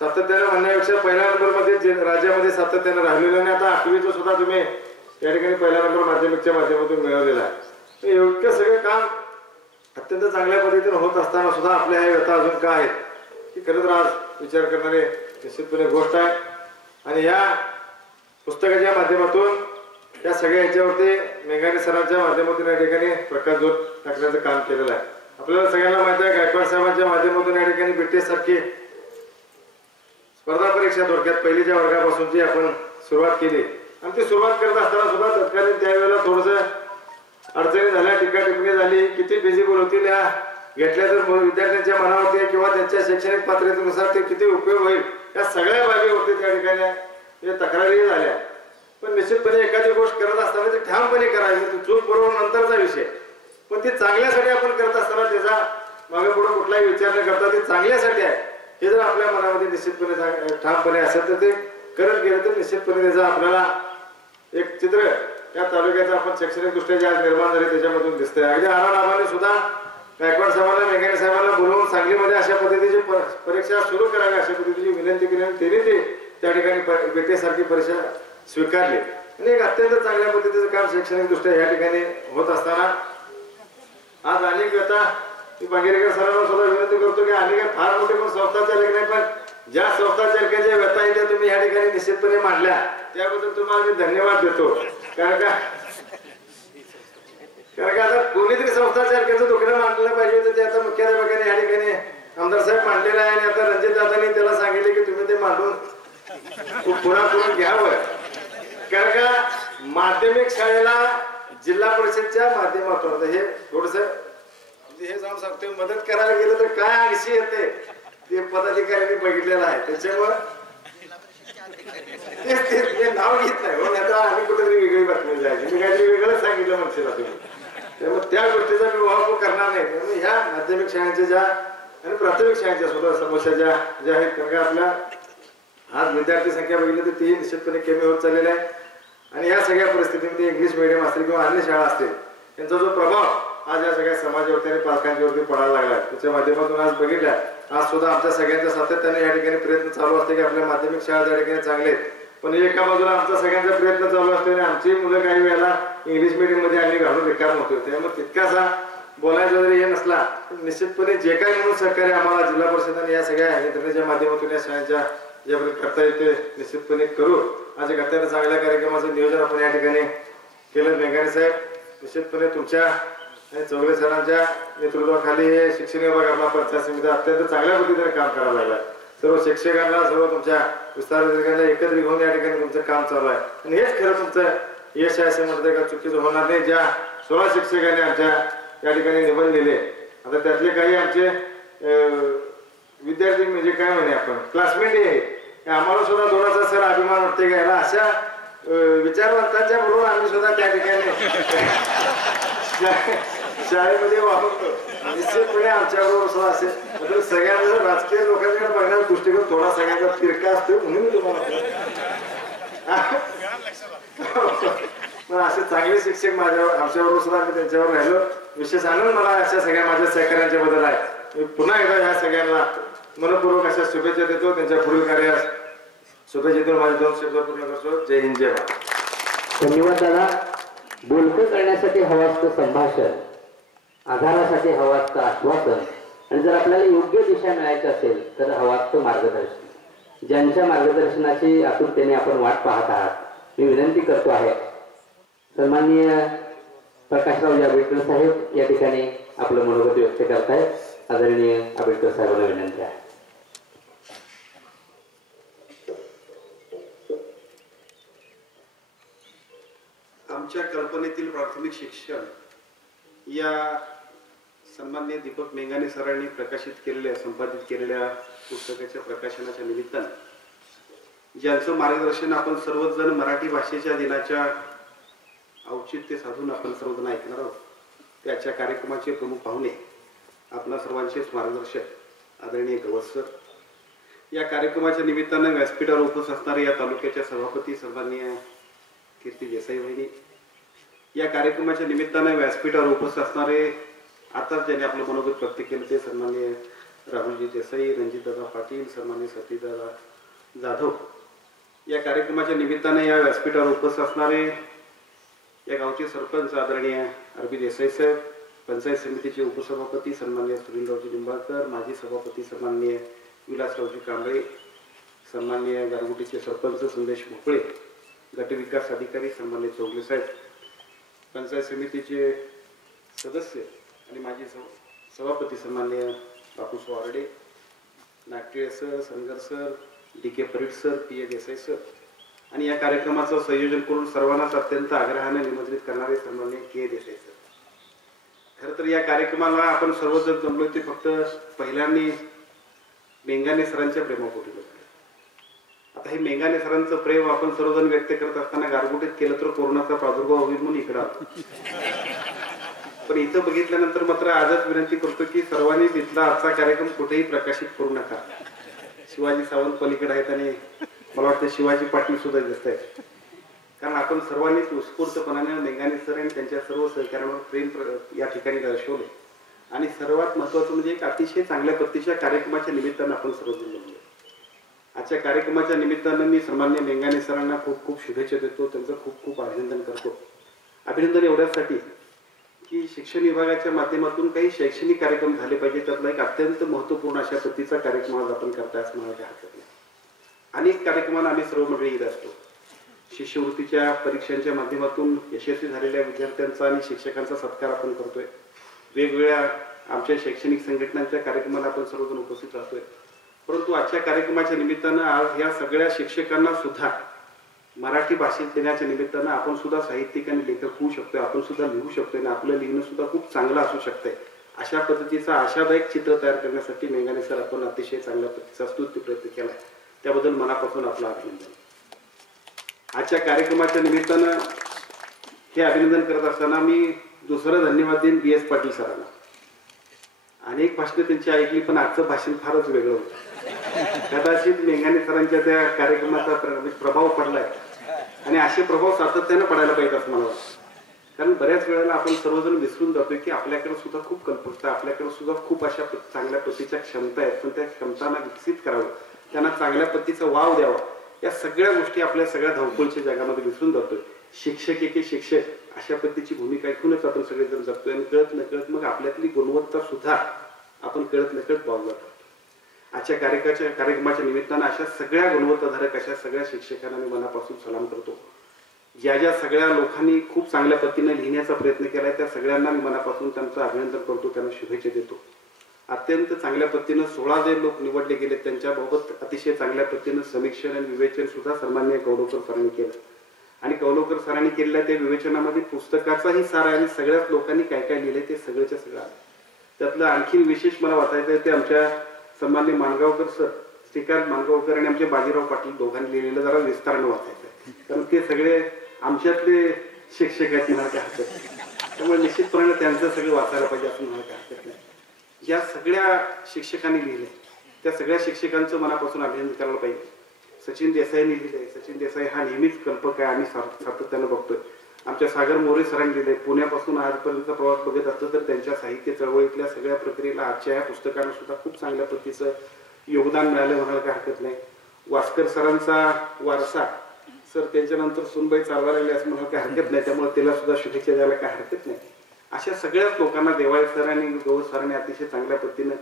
सातत्याने म्हणण्यापेक्षा पहिल्या नंबरमध्ये राज्यामध्ये सातत्याने राहिलेलं आणि आता 8वीचं सुद्धा तुम्ही या ठिकाणी पहिला नंबर माध्यमिकच्या माध्यमातून मिळवलेला आहे. एवढं सगळं काम अत्यंत चांगल्या पद्धतीने होत असताना सुद्धा आपल्या ह्या व्यथा अजून काय आहेत की खरंच आज विचार करणारे निश्चितपणे गोष्ट आहे. आणि या पुस्तकाच्या माध्यमातून या सगळ्या ह्याच्यावरती मेघाने सरांच्या माध्यमातून या ठिकाणी प्रकाशझोत टाकण्याचं काम केलेलं आहे. आपल्याला सगळ्यांना माहिती आहे गायकवाड साहेबांच्या माध्यमातून या ठिकाणी BTS सारखी स्पर्धा परीक्षा थोडक्यात पहिलीच्या वर्गापासूनची आपण सुरुवात केली आणि ती सुरुवात करत असताना सुद्धा तत्कालीन त्यावेळेला थोडंसं अडचणी झाल्या, टीका टिप्पणी झाली, किती फिजिबल होतील या घेतल्या तर विद्यार्थ्यांच्या मनावरती किंवा त्यांच्या शैक्षणिक पात्रतेनुसार ते किती उपयोग होईल या सगळ्या बाबीवरती त्या ठिकाणी तक्रारी झाल्या. पण निश्चितपणे एखादी गोष्ट करत असताना ती ठामपणे करावी, चूक बरोबर नंतरचा विषय, पण ती चांगल्यासाठी आपण करत असताना त्याचा मागे पुढे कुठलाही विचार न करता ती चांगल्यासाठी आहे हे जर आपल्या मनामध्ये निश्चितपणे ठामपणे असेल तर ते करत गेलं तर निश्चितपणे त्याचा आपल्याला एक चित्र या तालुक्याचा आपण शैक्षणिक दृष्ट्या जे आज निर्माण झाले त्याच्यामधून दिसतंय. अगदी आरामाने सुद्धा गायकवाड साहेबांना मेघाने साहेबांना बोलवून सांगलीमध्ये अशा पद्धतीची परीक्षा सुरू करावी अशा पद्धतीची विनंती केली आणि त्यांनी ते त्या ठिकाणी बेटेसारखी परीक्षा स्वीकारली आणि एक अत्यंत चांगल्या पद्धतीचं काम शैक्षणिक दृष्ट्या या ठिकाणी होत असताना आज अनेक व्यथा मी बांगेरकर सरांना सुद्धा विनंती करतो की अनेक फार मोठे पण संस्था चालक नाही, पण ज्या संस्था चालकांच्या व्यथा आहेत त्या तुम्ही या ठिकाणी निश्चितपणे मांडल्या त्याबद्दल तुम्हाला मी धन्यवाद देतो. कारण का आता कोणीतरी संस्था चालकाचं दुखणं मांडलं पाहिजे तर ते आता मुख्याध्यापकाने या ठिकाणी आमदार साहेब मांडलेलं आहे आणि आता रणजित दादांनी त्याला सांगितले की तुम्ही ते मांडून पुन्हा करून घ्यावं. कारण का माध्यमिक शाळेला जिल्हा परिषदच्या माध्यमातून हे थोडस हे जाऊन सांगतोय मदत करायला गेलं तर काय अडचण येते ते पदाधिकाऱ्यांनी बघितलेलं आहे. त्याच्यामुळे ते नाव घेत नाही हो, आता आम्ही कुठेतरी वेगळी बातमी जायची मी काहीतरी वेगळंच सांगितलं म्हणशील तुम्ही. त्यामुळे त्या गोष्टीचा मी वापर करणार नाही. त्यामुळे ह्या माध्यमिक शाळांच्या ज्या आणि प्राथमिक शाळांच्या सुद्धा समस्या ज्या आहेत कारण का आपल्या आज विद्यार्थी संख्या बघितली तर ती निश्चितपणे कमी होत चाललेली आहे आणि या सगळ्या परिस्थितीमध्ये इंग्लिश मीडियम असतील किंवा अन्य शाळा असतील यांचा जो प्रभाव आज या सगळ्या समाजावरती आणि पालकांच्यावरती पडायला लागला त्याच्या माध्यमातून आज बघितल्या आज सुद्धा आमच्या सगळ्यांच्या सातत्याने या ठिकाणी प्रयत्न चालू असते की आपल्या माध्यमिक शाळा त्या ठिकाणी चांगले आहेत, पण एका बाजूला आमचा सगळ्यांचा प्रयत्न चालू असतो आणि आमची मुलं काही वेळेला इंग्लिश मीडियम मध्ये आम्ही घालून रिकाम होतो. त्यामुळे तितकासा बोलायचा जरी हे नसला निश्चितपणे जे काही म्हणून सहकार्य आम्हाला जिल्हा परिषद आणि या सगळ्या यंत्रणेच्या माध्यमातून या शाळांच्या ज्यापर्यंत करता येते निश्चितपणे करू. आज एक अत्यंत चांगल्या कार्यक्रमाचं नियोजन आपण या ठिकाणी केलं. मेघाने साहेब निश्चितपणे तुमच्या आणि चौगले सरांच्या नेतृत्वाखाली हे शिक्षण विभाग आपला पंचायत समिती अत्यंत चांगल्या पद्धतीने काम करायला लागलाय. सर्व शिक्षकांना सर्व तुमच्या विस्तार अधिकाऱ्यांना एकत्र घेऊन या ठिकाणी तुमचं काम चालू आहे आणि हेच खरं तुमचं यश आहे असं म्हणतं का चुकीचं होणार नाही. ज्या 16 शिक्षकांनी आमच्या या ठिकाणी निबंध लिहिले आता त्यातले काही आमचे विद्यार्थी म्हणजे काय म्हणे आपण क्लासमेट आहे आम्हाला सुद्धा थोडासा सर अभिमान वाटते का याला अशा विचारवंतांच्या बरोबर आम्ही सुद्धा त्या ठिकाणी शाळेमध्ये वापरतो. निश्चितपणे आमच्या बरोबर सुद्धा असेल सगळ्यांना राजकीय लोकांकडे बघण्याचा दृष्टिकोन थोडा सगळ्यांचा तिरका असतो म्हणून मी तुम्हाला पण असे चांगले शिक्षक माझ्यावर आमच्याबरोबर सुद्धा आम्ही त्यांच्यावर राहिलो. विशेष आनंद मला अशा सगळ्या माझ्या सहकार्यांच्या बद्दल आहे. पुन्हा एकदा ह्या सगळ्यांना मनपूर्वक अशा शुभेच्छा देतो. त्यांच्या पुढील कार्यास शुभेच्छा देऊन माझे 2 शब्द पूर्ण करतो. जय हिंद जय भारत. धन्यवाद दादा. बोलकं करण्यासाठी हवं असतं संभाषण, आधारासाठी हवं असतं आश्वासन आणि जर आपल्याला योग्य दिशा मिळायची असेल तर हवं असतं मार्गदर्शन. ज्यांच्या मार्गदर्शनाची आतुरतेने आपण वाट पाहत आहात मी विनंती करतो आहे सन्माननीय प्रकाशराव आंबेडकर साहेब या ठिकाणी आपलं मनोगत व्यक्त करतायत. आदरणीय आंबेडकर साहेबांना विनंती आहे. आमच्या कल्पनेतील प्राथमिक शिक्षण या सन्माननीय दीपक मेघाने सरांनी प्रकाशित केलेल्या संपादित केलेल्या पुस्तकाच्या प्रकाशनाच्या निमित्तानं ज्यांचं मार्गदर्शन आपण सर्वजण मराठी भाषेच्या दिनाच्या औचित्य साधून आपण सर्वजण ऐकणार आहोत त्याच्या कार्यक्रमाचे प्रमुख पाहुणे आपल्या सर्वांचेच मार्गदर्शक आदरणीय गवत सर. या कार्यक्रमाच्या निमित्तानं व्यासपीठावर उपस्थित असणारे या तालुक्याच्या सभापती सन्माननीय कीर्ती देसाई वहिनी, या कार्यक्रमाच्या निमित्तानं व्यासपीठावर उपस्थित असणारे आताच ज्यांनी आपलं मनोगत व्यक्त केलं ते सन्माननीय राहुलजी देसाई, रणजितदादा पाटील, सन्माननीय सतीदादा जाधव. या कार्यक्रमाच्या निमित्तानं या व्यासपीठावर उपस्थित असणारे या गावचे सरपंच आदरणीय अरबी देसाई साहेब, पंचायत समितीचे उपसभापती सन्माननीय सुनीलरावजी लिंबाळकर, माजी सभापती सन्माननीय विलासरावजी कांबळे, सन्माननीय गारगुटीचे सरपंच संदेश भोपळे, गटविकास अधिकारी सन्माननीय चौगले साहेब, पंचायत समितीचे सदस्य आणि माजी सभापती सन्माननीय बापू स्वारडे, नाट्य sir, Sangar sir, DK Parit sir, PA Desai sir आणि या कार्यक्रमाचं संयोजन करून सर्वांनाच अत्यंत आग्रहाने निमंत्रित करणारे सन्माननीय K देसाई सर. खरं तर या कार्यक्रमाला आपण सर्वजण जमलो ते फक्त पहिल्यांनी मेंगाने सरांच्या प्रेमापोटी बसले. आता हे मेंगाने सरांचं प्रेम आपण सर्वजण व्यक्त करत असताना गारगुटीत केलं तर कोरोनाचा प्रादुर्भाव होईल म्हणून इकडं आलो. पण इथं बघितल्यानंतर मात्र आजच विनंती करतो की सर्वांनी तिथला आजचा कार्यक्रम कुठेही प्रकाशित करू नका. शिवाजी सावंत पलीकडे आहेत आणि मला वाटतं शिवाजी पाटील सुद्धा दिसत आहेत. कारण आपण सर्वांनीच उत्स्फूर्तपणाने मेंगाने सर आणि त्यांच्या सर्व सहकार्यांवर प्रेम या ठिकाणी दर्शवले आणि सर्वात महत्त्वाचं म्हणजे एक अतिशय चांगल्या पद्धतीच्या कार्यक्रमाच्या निमित्तानं आपण सर्वजण जमलो. आजच्या कार्यक्रमाच्या निमित्तानं मी सन्माननीय मेंगाने सरांना खूप खूप शुभेच्छा देतो, त्यांचं खूप खूप अभिनंदन करतो. अभिनंदन एवढ्यासाठी की शिक्षण विभागाच्या माध्यमातून काही शैक्षणिक कार्यक्रम झाले पाहिजे, त्यातला एक अत्यंत महत्त्वपूर्ण अशा पद्धतीचा कार्यक्रम आज आपण करताय असं मला काही हरकत नाही. अनेक कार्यक्रमांना आम्ही सर्व मंडळी येत असतो. शिष्यवृत्तीच्या परीक्षांच्या माध्यमातून यशस्वी झालेल्या विद्यार्थ्यांचा आणि शिक्षकांचा सत्कार आपण करतोय. वेगवेगळ्या आमच्या शैक्षणिक संघटनांच्या कार्यक्रमाला आपण सर्वजण उपस्थित राहतोय. परंतु आजच्या कार्यक्रमाच्या निमित्तानं आज या सगळ्या शिक्षकांना सुद्धा मराठी भाषेत देण्याच्या निमित्तानं आपण सुद्धा साहित्यिक आणि लेखक होऊ शकतोय, आपण सुद्धा लिहू शकतोय आणि आपलं लिहिणं सुद्धा खूप चांगलं असू शकतंय. अशा पद्धतीचा आशादायक चित्र तयार करण्यासाठी मेंगाने सर आपण अतिशय चांगल्या पद्धतीचा स्तुत्य प्रयत्न केलाय, त्याबद्दल मनापासून आपलं अभिनंदन. आजच्या कार्यक्रमाच्या निमित्तानं हे अभिनंदन करत असताना मी दुसरं धन्यवाद देईन BS पाटील सरांना. अनेक भाषणं त्यांची ऐकली, पण आजचं भाषण फारच वेगळं होतं. कदाचित मेंगाने सरांच्या त्या कार्यक्रमाचा प्रभाव पडलाय आणि असे प्रभाव सातत्यानं पडायला पाहिजे असं मला वाटतं. कारण बऱ्याच वेळेला आपण सर्वजण विसरून जातोय की आपल्याकडे सुद्धा खूप कल्पकता, आपल्याकडे सुद्धा खूप अशा चांगल्या पद्धतीच्या क्षमता आहेत, पण त्या क्षमतांना विकसित करावं, त्यांना चांगल्या पद्धतीचा वाव द्यावा, या सगळ्या गोष्टी आपल्या सगळ्या धावपळीच्या जगामध्ये विसरून जातोय. शिक्षक एके शिक्षक अशा पद्धतीची भूमिका ऐकूनच आपण सगळेजण जगतोय आणि कळत नकळत मग आपल्यातली गुणवत्ता सुद्धा आपण कळत नकळत बाजूला करतो. आजच्या कार्यक्रमाच्या निमित्तानं अशा सगळ्या गुणवत्ताधारक अशा सगळ्या शिक्षकांना मी मनापासून सलाम करतो. ज्या सगळ्या लोकांनी खूप चांगल्या पद्धतीने लिहिण्याचा प्रयत्न केलाय त्या सगळ्यांना मी मनापासून त्यांचं अभिनंदन करतो, त्यांना शुभेच्छा देतो. अत्यंत चांगल्या पद्धतीनं 16 जे लोक निवडले गेले त्यांच्याबाबत अतिशय चांगल्या पद्धतीनं समीक्षण आणि विवेचन सुद्धा सन्माननीय कौलोकर सरांनी केलं आणि कौलोकर सरांनी केलेल्या त्या विवेचनामध्ये पुस्तकाचाही सार आहे आणि सगळ्याच लोकांनी काय काय लिहिलंय ते सगळ्याच्या सगळं आलं. त्यातलं आणखी विशेष मला वाचायचं ते आमच्या सन्माननीय माणगावकर सर, श्रीकांत माणगावकर आणि आमचे बाजीराव पाटील दोघांनी लिहिलेलं जरा विस्तारानं वाचायचं आहे, कारण ते सगळे आमच्यातले शिक्षक आहेत मला काय हरकत नाही. त्यामुळे निश्चितपणे त्यांचं सगळं वाचायला पाहिजे असं मला काय हरकत नाही. ज्या सगळ्या शिक्षकांनी लिहिले त्या सगळ्या शिक्षकांचं मनापासून अभिनंदन करायला पाहिजे. सचिन देसाईंनी लिहिलंय, सचिन देसाई हा नेहमीच कल्पक आहे, आम्ही सातत्यानं बघतोय. आमच्या सागर मोरे सरांनी लिहिलंय. पुण्यापासून आजपर्यंतचा प्रवास बघत असतो तर त्यांच्या साहित्य चळवळीतल्या सगळ्या प्रक्रियेला आजच्या या पुस्तकांना सुद्धा खूप चांगल्या पद्धतीचं योगदान मिळालं म्हणायला काय हरकत नाही. वास्कर सरांचा वारसा सर त्यांच्यानंतर सुनबाई चालवा लागले असं म्हणायला काय हरकत नाही, त्यामुळे त्याला सुद्धा शुभेच्छा द्यायला काय हरकत नाही. अशा सगळ्याच लोकांना देवाळे सर आणि गौर सरांनी अतिशय चांगल्या पद्धतीनं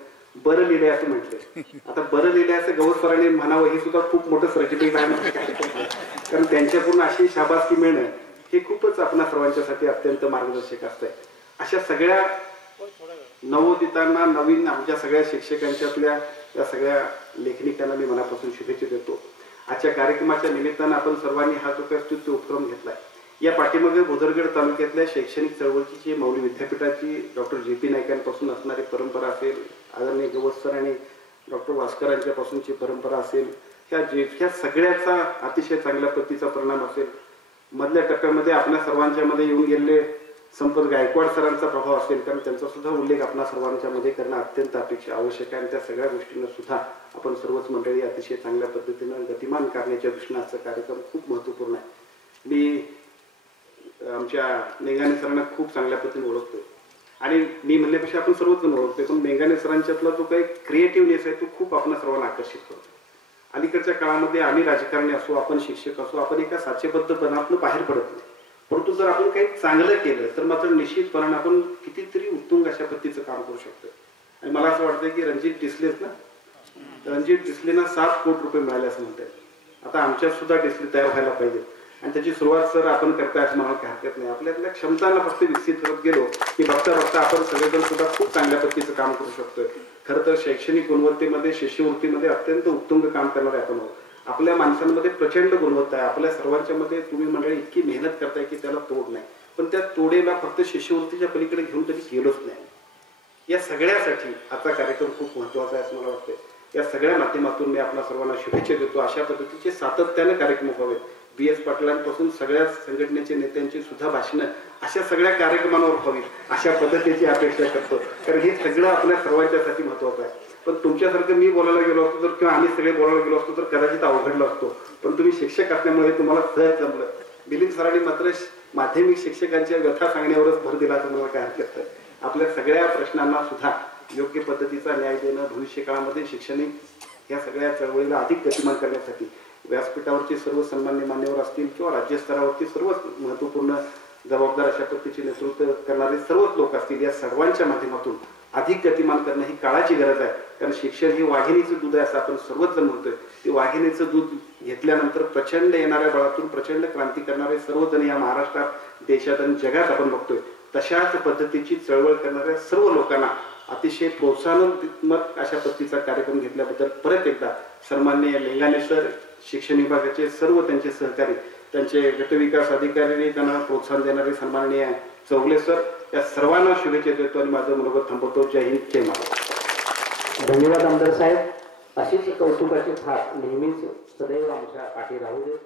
बरं लिहिलंय असं म्हटलंय. आता बरं लिहिलंय असं गौर सरांनी म्हणावं हे सुद्धा खूप मोठं सर्टिफिकेट आहे, कारण त्यांच्याकडून अशी शाबासकी मिळणं हे खूपच आपल्या सर्वांच्यासाठी अत्यंत मार्गदर्शक असतंय. अशा सगळ्या नवोदितांना, नवीन आमच्या सगळ्या शिक्षकांच्यातल्या या सगळ्या लेखनिकांना मी मनापासून शुभेच्छा देतो. आजच्या कार्यक्रमाच्या निमित्तानं आपण सर्वांनी हा जो काही स्तुत्य उपक्रम घेतलाय, या पाठीमागे भुदरगड तालुक्यातल्या शैक्षणिक चळवळीची मौली विद्यापीठाची डॉक्टर JP नाईकांपासून असणारी परंपरा असेल, आदरणीय गवस सर आणि डॉक्टर वास्करांच्या पासूनची परंपरा असेल, ह्या सगळ्याचा अतिशय चांगल्या पद्धतीचा परिणाम असेल. मधल्या टप्प्यामध्ये आपल्या सर्वांच्या मध्ये येऊन गेलेले संपत गायकवाड सरांचा प्रभाव असेल, कारण त्यांचा सुद्धा उल्लेख आपल्या सर्वांच्या मध्ये करणं अत्यंत अपेक्षा आवश्यक आहे आणि त्या सगळ्या गोष्टींना सुद्धा आपण सर्वच मंडळी अतिशय चांगल्या पद्धतीनं गतिमान करण्याच्या दृष्टीने आजचा कार्यक्रम खूप महत्वपूर्ण आहे. मी आमच्या मेंगाने सरांना खूप चांगल्या पद्धतीने ओळखतोय आणि मी म्हणण्यापेक्षा आपण सर्वच जण ओळखतोय, पण मेंगाने सरांच्यातला जो काही क्रिएटिव्हनेस आहे तो खूप आपण सर्वांना आकर्षित करतो. अलीकडच्या काळामध्ये आम्ही राजकारणी असो, आपण शिक्षक असो, आपण एका साचेबद्धपणातून बाहेर पडत नाही, परंतु जर आपण काही चांगलं केलं तर मात्र निश्चितपणे आपण कितीतरी उत्तुंग अशा पद्धतीचं काम करू शकतो. आणि मला असं वाटतंय की रणजित डिसलेना 7 कोटी रुपये मिळाले असं म्हणतात. आता आमच्यात सुद्धा डिस्प्ले तयार व्हायला पाहिजे आणि त्याची सुरुवात सर आपण करताय असं मला काही हरकत नाही. आपल्यातल्या क्षमतांना फक्त विकसित करत गेलो की बघता बघता आपण सगळेजण सुद्धा खूप चांगल्या पद्धतीचं काम करू शकतोय. खरं तर शैक्षणिक गुणवत्तेमध्ये, शिष्यवृत्तीमध्ये अत्यंत उत्तुंग काम करणारे आपण आहोत. आपल्या माणसांमध्ये प्रचंड गुणवत्ता आहे. आपल्या सर्वांच्या मध्ये तुम्ही मंडळी इतकी मेहनत करताय की त्याला तोड नाही, पण त्या तोडेला फक्त शिष्यवृत्तीच्या पलीकडे घेऊन कधी गेलोच नाही. या सगळ्यासाठी आजचा कार्यक्रम खूप महत्वाचा आहे असं मला वाटतं. या सगळ्या माध्यमातून मी आपल्या सर्वांना शुभेच्छा देतो. अशा पद्धतीचे सातत्याने कार्यक्रम व्हावेत. BS पाटलांपासून सगळ्या संघटनेचे नेत्यांची सुद्धा भाषणं अशा सगळ्या कार्यक्रमांवर व्हावी अशा पद्धतीची अपेक्षा करतो, कारण हे सगळं आपल्या सर्वांच्यासाठी महत्वाचं आहे. पण तुमच्यासारखं मी बोलायला गेलो असतो तर किंवा आम्ही सगळे बोलायला गेलो असतो तर कदाचित अवघडलो असतो, पण तुम्ही शिक्षक असल्यामुळे तुम्हाला सहज जमलं मिलिंद सरांनी मात्र माध्यमिक शिक्षकांच्या व्यथा सांगण्यावरच भर दिला असं मला काय हरकत नाही. आपल्या सगळ्या प्रश्नांना सुद्धा योग्य पद्धतीचा न्याय देणं, भविष्य काळामध्ये शैक्षणिक या सगळ्या चळवळीला अधिक गतिमान करण्यासाठी व्यासपीठावरचे सर्व सन्मान्य मान्यवर असतील किंवा राज्यस्तरावरती सर्वच महत्त्वपूर्ण जबाबदार अशा पद्धतीचे नेतृत्व करणारे सर्वच लोक असतील, या सर्वांच्या माध्यमातून अधिक गतिमान करणं ही काळाची गरज आहे. कारण शिक्षण ही वाघिणीचं दूध आहे असं आपण सर्वच जण म्हणतोय. ते वाघिणीचं दूध घेतल्यानंतर प्रचंड येणाऱ्या बळातून प्रचंड क्रांती करणारे सर्वजण या महाराष्ट्रात, देशात आणि जगात आपण बघतोय. तशाच पद्धतीची चळवळ करणाऱ्या सर्व लोकांना अतिशय प्रोत्साहनात्मक अशा पद्धतीचा कार्यक्रम घेतल्याबद्दल परत एकदा सन्माननीय लेंगाणे सर, शिक्षण विभागाचे सर्व त्यांचे सहकारी, त्यांचे गटविकास अधिकारी, त्यांना प्रोत्साहन देणारे सन्माननीय चौगले सर, या सर्वांना शुभेच्छा देतो आणि माझं मनोगत थांबवतो. जय हिंद, जय महाराष्ट्र. धन्यवाद आमदार साहेब. अशीच कौतुकाची थाप नेहमीच सदैव आमच्या पाठी राहू दे.